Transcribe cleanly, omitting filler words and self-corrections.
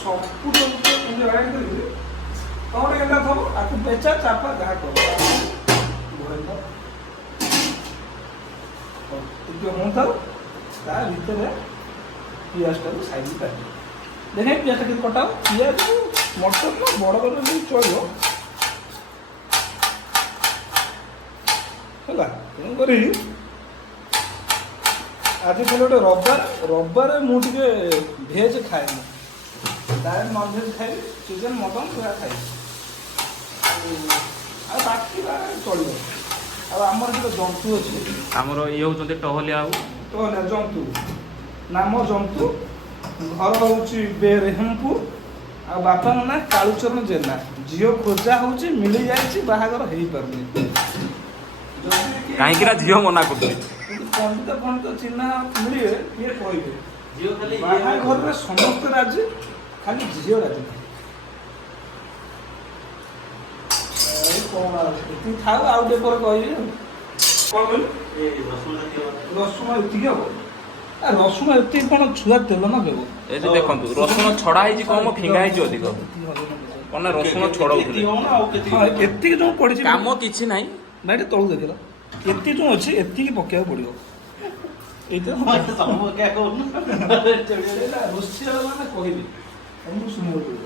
ସବୁ ଜିନିଷ ଏମିତି ଜଏଣ୍ଟ କରିକି କ'ଣ ଏଇଟା ଥବ ଆକୁ ପେଚା ଚାପା ଯାହା କର ଟିକେ ହଉଥାଉ ତା ଭିତରେ ପିଆଜଟାକୁ ସାଇଜ କାଟିବ। ଦେଖେ ପିଆଜଟା କେମିତି କଟାও ପିଆଜ ମଟର ନା ବଡ଼ ବଡ଼ ବି ଚଳିବ ହେଲା। ତେଣୁକରି ଆଜି ଥିଲେ ଗୋଟେ ରବିବାର ମୁଁ ଟିକେ ଭେଜ୍ ଖାଏନି, ଡାଇରେକ୍ଟ ନନଭେଜ୍ ଖାଇବି, ଚିକେନ୍ ମଟନ୍ ଯାହା ଖାଇବି ଆଉ ବାକି ଚଳିବ। ଆଉ ଆମର ଗୋଟେ ଜନ୍ତୁ ଅଛି, ଆମର ଇଏ ହେଉଛନ୍ତି ଟହଲିଆ ଟହଲିଆ ଜନ୍ତୁ ନାମ ଜନ୍ତୁ, ଘର ହେଉଛି ବେରେହମପୁର, ଆଉ ବାପାଙ୍କ ନାଁ କାଳୁଚରଣ ଜେନା। ଝିଅ ଖୋଜା ହେଉଛି ମିଳିଯାଇଛି, ବାହାଘର ହେଇପାରୁନି। କାହିଁକି ନା ଝିଅ ମନା କରୁଛି। ପଣ୍ଡିତ ଚିହ୍ନା ମିଳିବେ କିଏ କହିବେ ବାହାଘରରେ ସମସ୍ତେ ରାଜି, ଖାଲି ଝିଅ ରାଜି ନାହିଁ। କ'ଣ ଆଉ ଏତିକି ଥାଉ, ଆଉ ଟିକେ ପରେ କହିବି। କ'ଣ କହିଲୁ ରସୁଣ ଏତିକି ହବ? ରସୁଣ ଏତିକି କ'ଣ ଛୁଆ ତେଲ ନା ଦେବ? ଏଠି ଦେଖନ୍ତୁ ରସୁଣ ଛଡା ହେଇଛି କମ, ଫିଙ୍ଗା ହେଇଛି ଅଧିକ। କ'ଣ ନା ରସୁଣ ଛଡଉଥିଲେ। ଏତିକି ଯୋଉ ପଡିଛି କାମ କିଛି ନାହିଁ ଭାଇ, ଟିକେ ତଳୁ ଦେଖିଲ ଏତିକି ଯୋଉ ଅଛି ଏତିକି ପକେଇବାକୁ ପଡିବ। ଏଇଟା ରୋଷେଇ ମାନେ କହିବି ତମକୁ ଶୁଣିବାକୁ ପଡିବ।